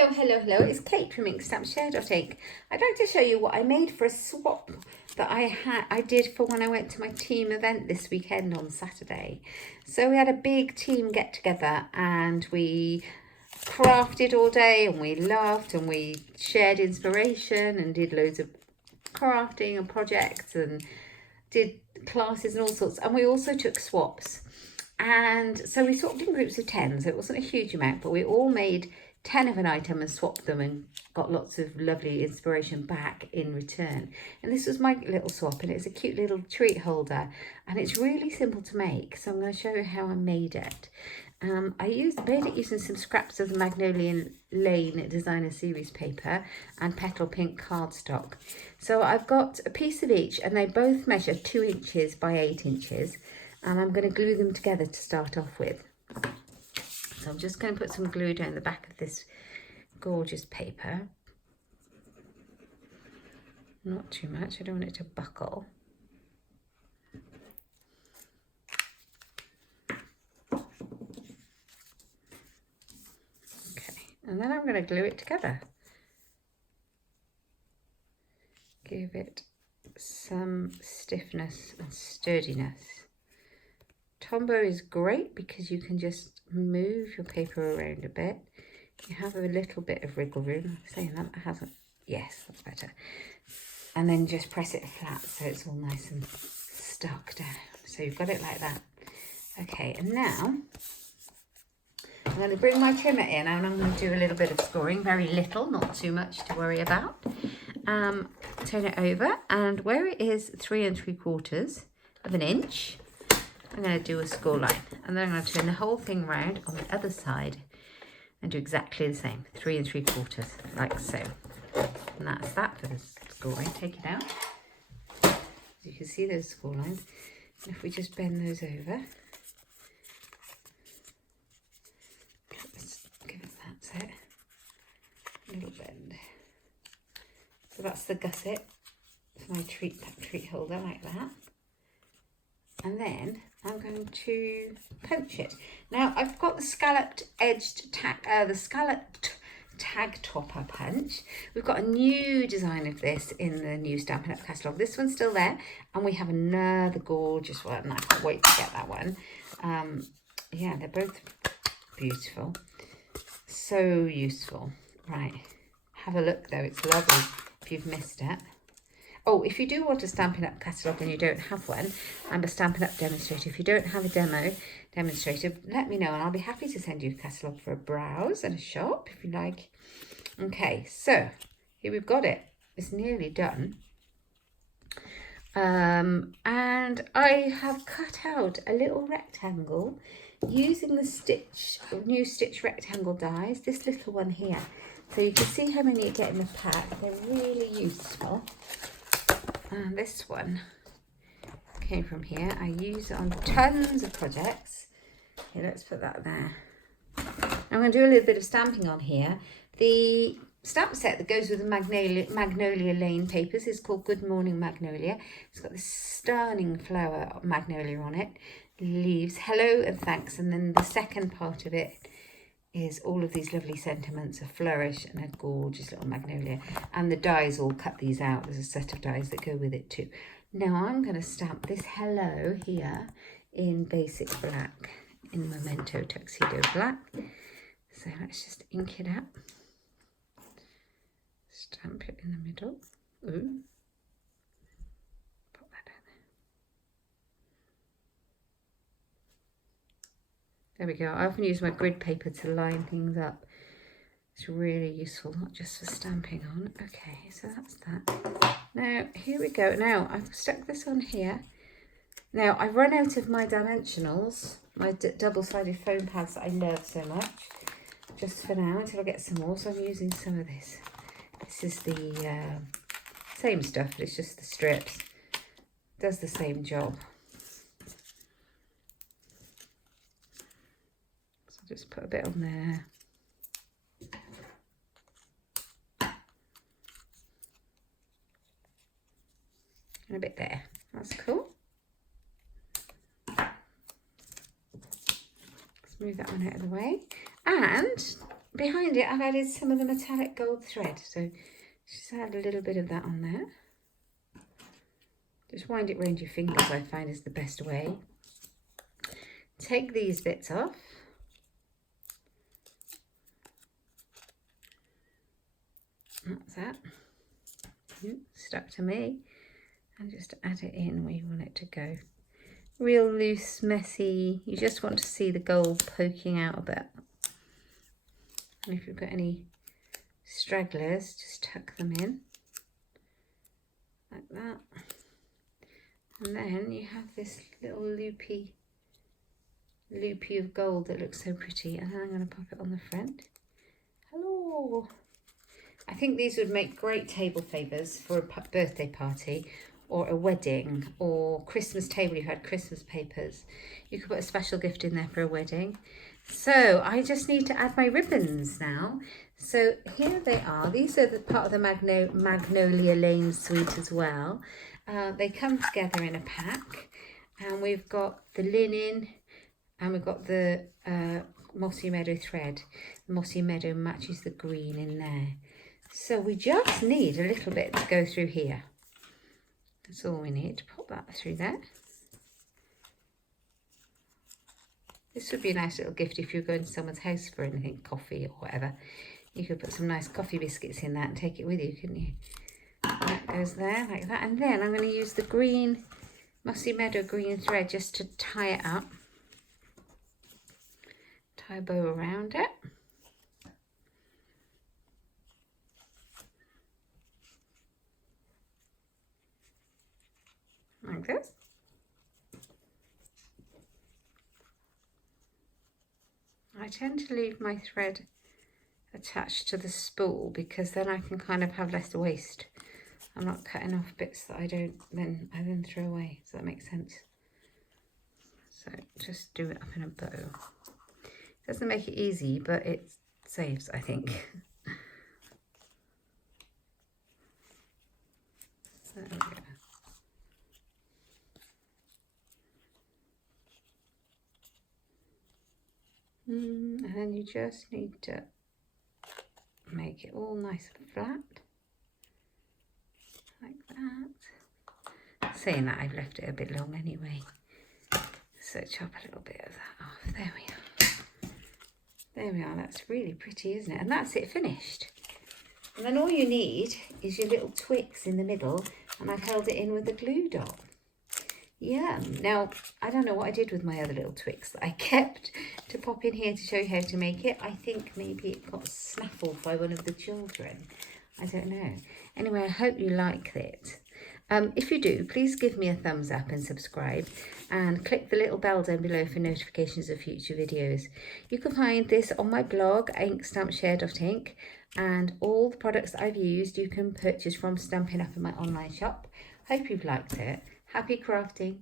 Hello, it's Kate from Inkstampshare.ink. I'd like to show you what I made for a swap that I did for when I went to my team event this weekend on Saturday. So we had a big team get together and we crafted all day and we laughed and we shared inspiration and did loads of crafting and projects and did classes and all sorts, and we also took swaps. And so we swapped in groups of 10, so it wasn't a huge amount, but we all made 10 of an item and swapped them and got lots of lovely inspiration back in return. And this was my little swap, and it's a cute little treat holder, and it's really simple to make. So I'm going to show you how I made it. I made it using some scraps of the Magnolia Lane Designer Series paper and Petal Pink cardstock. So I've got a piece of each, and they both measure 2 inches by 8 inches. And I'm going to glue them together to start off with. So I'm just going to put some glue down the back of this gorgeous paper. Not too much, I don't want it to buckle. Okay, and then I'm going to glue it together. Give it some stiffness and sturdiness. Tombow is great because you can just move your paper around a bit. You have a little bit of wriggle room. Saying that hasn't, yes, that's better. And then just press it flat so it's all nice and stuck down. So you've got it like that. Okay, and now I'm going to bring my trimmer in and I'm going to do a little bit of scoring, very little, not too much to worry about. Turn it over, and where it is 3 3/4 of an inch, I'm going to do a score line, and then I'm going to turn the whole thing round on the other side and do exactly the same, 3 3/4, like so. And that's that for the scoring. Take it out. As you can see those score lines. And if we just bend those over, let's give it that set, a little bend. So that's the gusset for my treat holder, like that. And then I'm going to punch it. Now I've got the scalloped edged tag, tag topper punch. We've got a new design of this in the new Stampin' Up catalogue. This one's still there, and we have another gorgeous one, and I can't wait to get that one. Yeah, they're both beautiful, so useful. Right, have a look though, it's lovely if you've missed it. Oh, if you do want a Stampin' Up catalogue and you don't have one, I'm a Stampin' Up demonstrator. If you don't have a demonstrator, let me know and I'll be happy to send you a catalogue for a browse and a shop if you like. Okay, so here we've got it. It's nearly done. And I have cut out a little rectangle using the new stitch rectangle dies, this little one here. So you can see how many you get in the pack. They're really useful. And this one came from here. I use it on tons of projects. Okay, let's put that there. I'm going to do a little bit of stamping on here. The stamp set that goes with the Magnolia Lane papers is called Good Morning Magnolia. It's got this stunning flower of magnolia on it. Leaves, hello and thanks. And then the second part of it is all of these lovely sentiments, a flourish and a gorgeous little magnolia. And the dies all cut these out. There's a set of dies that go with it too. Now I'm going to stamp this hello here in basic black, in Memento Tuxedo Black. So let's just ink it up. Stamp it in the middle. Ooh. Put that down there. There we go. I often use my grid paper to line things up. It's really useful, not just for stamping on. Okay, so that's that. Now, here we go. Now, I've stuck this on here. Now, I've run out of my dimensionals, my double-sided foam pads that I love so much, just for now, until I get some more. So I'm using some of this. This is the same stuff, but it's just the strips. Does the same job. Just put a bit on there. And a bit there. That's cool. Let's move that one out of the way. And behind it I've added some of the metallic gold thread, so just add a little bit of that on there. Just wind it around your fingers, I find is the best way. Take these bits off. That's that. Stuck to me. And just add it in where you want it to go. Real loose, messy. You just want to see the gold poking out a bit. And if you've got any stragglers, just tuck them in. Like that. And then you have this little loopy of gold that looks so pretty. And then I'm going to pop it on the front. Hello! I think these would make great table favours for a birthday party or a wedding or Christmas table. You had Christmas papers. You could put a special gift in there for a wedding. So I just need to add my ribbons now. So here they are. These are the part of the Magnolia Lane suite as well. They come together in a pack, and we've got the linen and we've got the mossy meadow thread. The mossy meadow matches the green in there. So we just need a little bit to go through here. That's all we need to pop that through there. This would be a nice little gift if you're going to someone's house for anything, coffee or whatever. You could put some nice coffee biscuits in that and take it with you, couldn't you? That goes there like that. And then I'm going to use the green, mossy meadow green thread just to tie it up. Tie a bow around it. Like this. I tend to leave my thread attached to the spool because then I can kind of have less waste. I'm not cutting off bits that I then throw away. Does that make sense? So just do it up in a bow. It doesn't make it easy, but it saves, I think. There we go. And then you just need to make it all nice and flat, like that. Saying that, I've left it a bit long anyway, so chop a little bit of that off. There we are. There we are. That's really pretty, isn't it? And that's it finished. And then all you need is your little twigs in the middle, and I've held it in with a glue dot. Yeah, now I don't know what I did with my other little twigs that I kept to pop in here to show you how to make it. I think maybe it got snaffled by one of the children. I don't know. Anyway, I hope you like it. If you do, please give me a thumbs up and subscribe, and click the little bell down below for notifications of future videos. You can find this on my blog, Inkstampshare.ink, and all the products I've used you can purchase from Stampin' Up in my online shop. Hope you've liked it. Happy crafting.